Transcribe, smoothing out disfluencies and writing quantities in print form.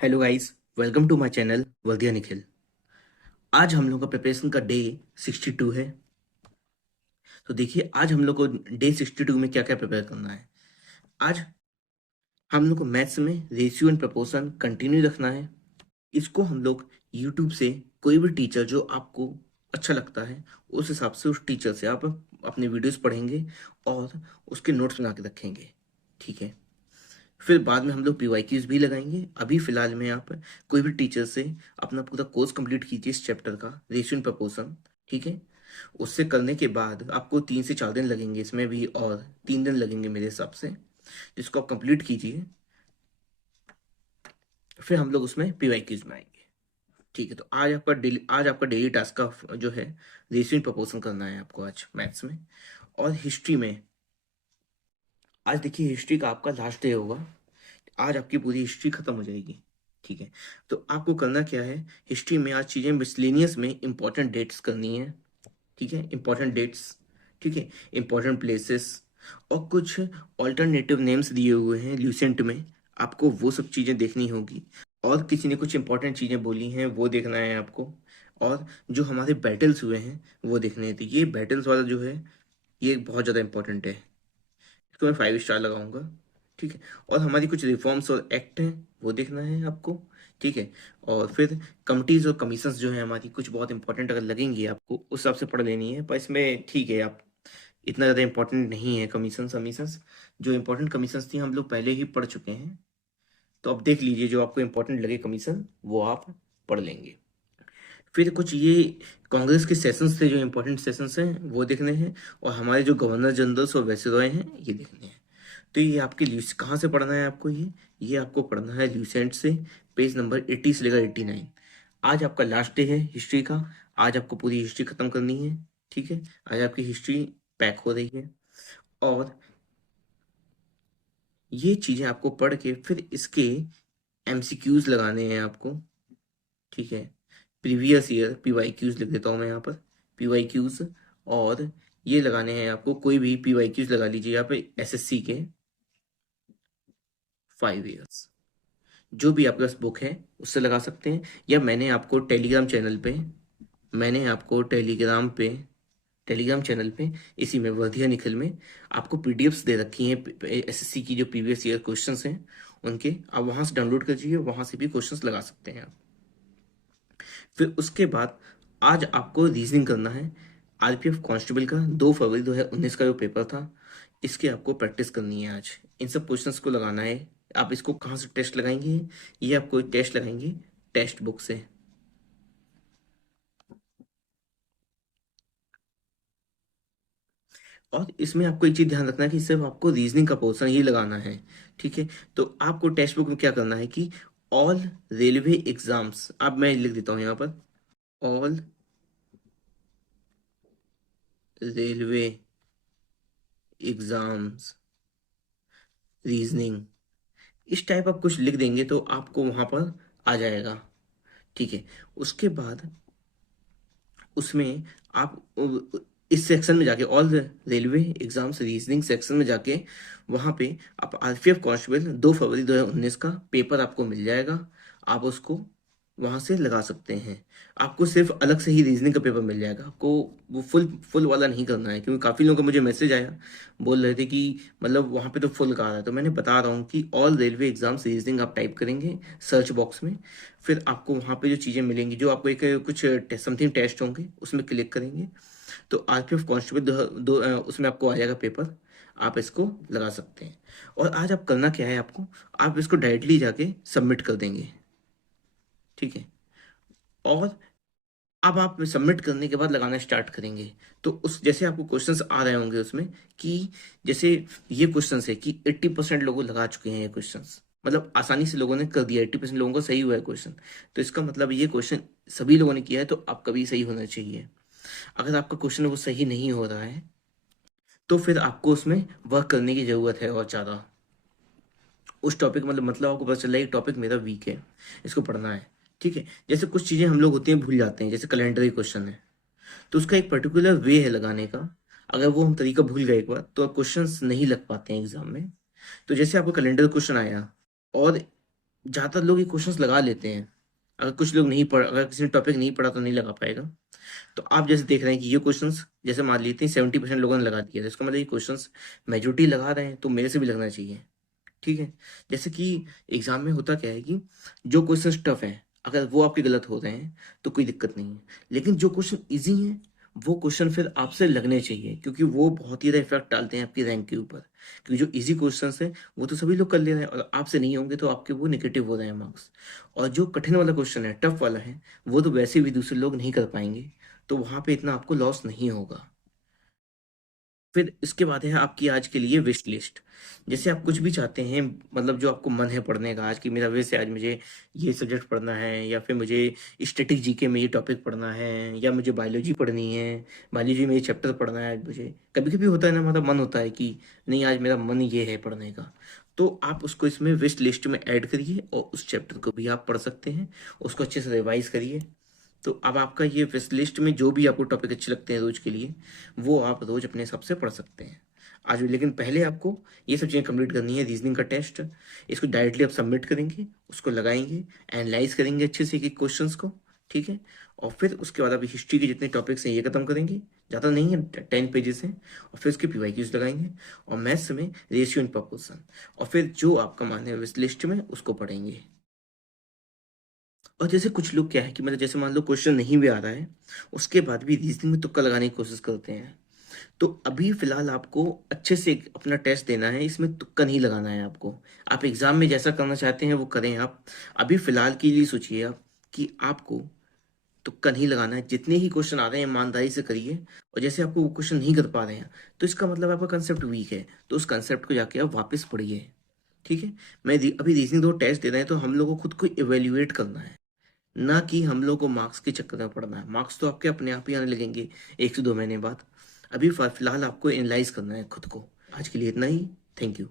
Hello guys, welcome to my channel Vardiya Nikhil. आज हम लोग का प्रिपरेशन का डे 62 है। तो देखिए आज हम लोग को डे 62 में क्या क्या प्रिपेयर करना है। आज हम लोग को मैथ्स में रेशियो एंड प्रपोर्शन कंटिन्यू रखना है। इसको हम लोग यूट्यूब से कोई भी टीचर जो आपको अच्छा लगता है उस हिसाब से उस टीचर से आप अपने वीडियोस पढ़ेंगे और उसके नोट्स बना के रखेंगे। ठीक है। फिर बाद में हम लोग पीवाईक्यूज भी लगाएंगे। अभी फिलहाल में आप कोई भी टीचर से अपना पूरा कोर्स कंप्लीट कीजिए इस चैप्टर का रेशियो एंड प्रपोर्शन। ठीक है। उससे करने के बाद आपको 3 से 4 दिन लगेंगे इसमें भी, और 3 दिन लगेंगे मेरे हिसाब से, जिसको आप कंप्लीट कीजिए। फिर हम लोग उसमें पीवाईक्यूज में आएंगे। ठीक है। तो आज आपका डेली टास्क का जो है रेशियो एंड प्रपोर्शन करना है आपको आज मैथ्स में। और हिस्ट्री में आज देखिए हिस्ट्री का आपका लास्ट डे होगा। आज आपकी पूरी हिस्ट्री खत्म हो जाएगी। ठीक है। तो आपको करना क्या है, हिस्ट्री में आज चीजें मिसलेनियस में इंपॉर्टेंट डेट्स करनी है। ठीक है, इंपॉर्टेंट डेट्स। ठीक है, इंपॉर्टेंट प्लेसेस और कुछ ऑल्टरनेटिव नेम्स दिए हुए हैं ल्यूसेंट में, आपको वो सब चीजें देखनी होगी। और किसी ने कुछ इंपॉर्टेंट चीजें बोली हैं वो देखना है आपको। और जो हमारे बैटल्स हुए हैं वो देखने हैं। तो ये बैटल्स वाला जो है ये बहुत ज़्यादा इंपॉर्टेंट है। इसको मैं 5 स्टार लगाऊंगा। ठीक है। और हमारी कुछ रिफॉर्म्स और एक्ट हैं वो देखना है आपको। ठीक है। और फिर कमिटीज और कमीशंस जो है हमारी कुछ बहुत इंपॉर्टेंट अगर लगेंगी आपको उस हिसाब से पढ़ लेनी है, पर इसमें ठीक है आप इतना ज़्यादा इंपॉर्टेंट नहीं है। कमीशंस कमीशंस जो इंपॉर्टेंट कमीशंस थी हम लोग पहले ही पढ़ चुके हैं। तो अब देख लीजिए जो आपको इंपॉर्टेंट लगे कमीशन वो आप पढ़ लेंगे। फिर कुछ ये कांग्रेस के सेशंस थे जो इंपॉर्टेंट सेशंस हैं वो देखने हैं। और हमारे जो गवर्नर जनरल्स और वैसरॉय हैं ये देखने हैं। तो ये आपके कहाँ से पढ़ना है आपको, ये आपको पढ़ना है ल्यूसेंट से, पेज नंबर 80 से लेकर 89। आज आपका लास्ट डे है हिस्ट्री का। आज आपको पूरी हिस्ट्री खत्म करनी है। ठीक है। आज आपकी हिस्ट्री पैक हो रही है। और ये चीजें आपको पढ़ के फिर इसके एमसीक्यूज लगाने हैं आपको। ठीक है। प्रीवियस ईयर पीवाईक्यूज लिख देता हूँ मैं यहाँ पर, पीवाईक्यूज। और ये लगाने हैं आपको, कोई भी पीवाईक्यूज लगा लीजिए यहाँ पे एसएससी के 5 इयर्स। जो भी आपके पास बुक है उससे लगा सकते हैं, या मैंने आपको टेलीग्राम चैनल पे इसी में वर्धिया निखिल में आपको पीडीएफ्स दे रखी हैं एसएससी की, जो प्रीवियस ईयर क्वेश्चंस हैं उनके, आप वहां से डाउनलोड कर लीजिए, वहां से भी क्वेश्चंस लगा सकते हैं आप। फिर उसके बाद आज आपको रीजनिंग करना है। आरपीएफ कांस्टेबल का 2 फरवरी 2019 का जो पेपर था इसके आपको प्रैक्टिस करनी है आज। इन सब क्वेश्चंस को लगाना है। आप इसको कहाँ से टेस्ट लगाएंगे, ये आपको एक टेस्ट लगाएंगे टेक्स्ट बुक से। और इसमें आपको एक चीज ध्यान रखना है कि सिर्फ आपको रीजनिंग का पोर्शन ही लगाना है। ठीक है। तो आपको टेक्स्ट बुक में क्या करना है कि ऑल रेलवे एग्जाम्स, अब मैं लिख देता हूँ यहाँ पर, ऑल रेलवे एग्जाम्स रीजनिंग, इस टाइप आप कुछ लिख देंगे तो आपको वहां पर आ जाएगा। ठीक है। उसके बाद उसमें आप इस सेक्शन में जाके all railway exams reasoning section में जाके वहां पे आप आरपीएफ कांस्टेबल 2 फरवरी 2019 का पेपर आपको मिल जाएगा। आप उसको वहां से लगा सकते हैं। आपको सिर्फ अलग से ही रीजनिंग का पेपर मिल जाएगा, आपको वो फुल फुल वाला नहीं करना है, क्योंकि काफी लोगों का मुझे मैसेज आया, बोल रहे थे कि मतलब वहां पे तो फुल का आ रहा है। तो मैंने बता रहा हूँ कि ऑल रेलवे एग्जाम्स रीजनिंग आप टाइप करेंगे सर्च बॉक्स में। फिर आपको वहां पे जो चीजें मिलेंगी, जो आपको एक कुछ समथिंग टेस्ट होंगे उसमें क्लिक करेंगे तो आरपीएफ कांस्टेबल उसमें आपको आ जाएगा पेपर। आप इसको लगा सकते हैं। और आज आप करना क्या है, आपको आप इसको डायरेक्टली जाके सबमिट कर देंगे। ठीक है। और अब आप सबमिट करने के बाद लगाना स्टार्ट करेंगे। तो उस जैसे आपको क्वेश्चंस आ रहे होंगे उसमें कि जैसे ये क्वेश्चंस है कि 80% लोगों लगा चुके हैं ये क्वेश्चंस, मतलब आसानी से लोगों ने कर दिया, 80% लोगों को सही हुआ है क्वेश्चन। तो इसका मतलब ये क्वेश्चन सभी लोगों ने किया है, तो आपका भी सही होना चाहिए। अगर आपका क्वेश्चन वो सही नहीं हो रहा है तो फिर आपको उसमें वर्क करने की जरूरत है और ज़्यादा। उस टॉपिक मतलब आपको पता चल रहा है टॉपिक मेरा वीक है, इसको पढ़ना है। ठीक है। जैसे कुछ चीज़ें हम लोग होती हैं भूल जाते हैं, जैसे कैलेंडरी क्वेश्चन है तो उसका एक पर्टिकुलर वे है लगाने का। अगर वो हम तरीका भूल गए एक बार तो क्वेश्चंस नहीं लग पाते हैं एग्जाम में। तो जैसे आपको कैलेंडर क्वेश्चन आया और ज़्यादातर लोग ये क्वेश्चंस लगा लेते हैं। अगर कुछ लोग नहीं पढ़ अगर किसी ने टॉपिक नहीं पढ़ा तो नहीं लगा पाएगा। तो आप जैसे देख रहे हैं कि ये क्वेश्चंस जैसे मान लेते हैं 70% लोगों ने लगा दिया, तो इसका मतलब ये क्वेश्चंस मेजोरिटी लगा रहे हैं, तो मेरे से भी लगना चाहिए। ठीक है। जैसे कि एग्जाम में होता क्या है कि जो क्वेश्चन टफ है, अगर वो आपके गलत हो रहे हैं तो कोई दिक्कत नहीं है, लेकिन जो क्वेश्चन इजी हैं वो क्वेश्चन फिर आपसे लगने चाहिए, क्योंकि वो बहुत ही ज़्यादा इफेक्ट डालते हैं आपकी रैंक के ऊपर। क्योंकि जो इजी क्वेश्चन है वो तो सभी लोग कर ले रहे हैं, और आपसे नहीं होंगे तो आपके वो नेगेटिव हो रहे हैं मार्क्स। और जो कठिन वाला क्वेश्चन है, टफ वाला है, वो तो वैसे भी दूसरे लोग नहीं कर पाएंगे, तो वहाँ पे इतना आपको लॉस नहीं होगा। फिर इसके बाद है आपकी आज के लिए विश लिस्ट। जैसे आप कुछ भी चाहते हैं, मतलब जो आपको मन है पढ़ने का, आज की मेरा विश है आज मुझे ये सब्जेक्ट पढ़ना है, या फिर मुझे स्टैटिक जीके में ये टॉपिक पढ़ना है, या मुझे बायोलॉजी पढ़नी है, बायोलॉजी में ये चैप्टर पढ़ना है आज मुझे। कभी कभी होता है ना, मतलब मन होता है कि नहीं आज मेरा मन ये है पढ़ने का, तो आप उसको इसमें विश लिस्ट में ऐड करिए और उस चैप्टर को भी आप पढ़ सकते हैं। उसको अच्छे से रिवाइज करिए। तो अब आपका ये विश लिस्ट में जो भी आपको टॉपिक अच्छे लगते हैं रोज के लिए, वो आप रोज अपने हिसाब से पढ़ सकते हैं आज भी। लेकिन पहले आपको ये सब चीज़ें कंप्लीट करनी है। रीजनिंग का टेस्ट, इसको डायरेक्टली आप सबमिट करेंगे, उसको लगाएंगे, एनालाइज करेंगे अच्छे से एक क्वेश्चंस को। ठीक है। और फिर उसके बाद अभी हिस्ट्री के जितने टॉपिक्स हैं ये खत्म करेंगे, ज़्यादा नहीं है, 10 पेजेस हैं। और फिर उसके पीवाईक्यूज लगाएंगे, और मैथ्स में रेशियो एंड प्रपोर्शन, और फिर जो आपका मान है विश लिस्ट में उसको पढ़ेंगे। और जैसे कुछ लोग क्या है कि मतलब जैसे मान लो क्वेश्चन नहीं भी आ रहा है, उसके बाद भी रीजनिंग में तुक्का लगाने की कोशिश करते हैं। तो अभी फिलहाल आपको अच्छे से अपना टेस्ट देना है, इसमें तुक्का नहीं लगाना है आपको। आप एग्जाम में जैसा करना चाहते हैं वो करें आप। अभी फिलहाल के लिए सोचिए आप कि आपको तुक्का नहीं लगाना है। जितने ही क्वेश्चन आ रहे हैं ईमानदारी से करिए, और जैसे आपको वो क्वेश्चन नहीं कर पा रहे हैं तो इसका मतलब आपका कंसेप्ट वीक है, तो उस कंसेप्ट को जाके आप वापस पढ़िए। ठीक है। अभी रीजनिंग दो टेस्ट दे रहे हैं, तो हम लोग को खुद को इवेल्युएट करना है, ना कि हम लोग को मार्क्स के चक्कर में पड़ना है। मार्क्स तो आपके अपने आप ही आने लगेंगे 1 से 2 महीने बाद। अभी फिलहाल आपको एनालाइज करना है खुद को। आज के लिए इतना ही। Thank you.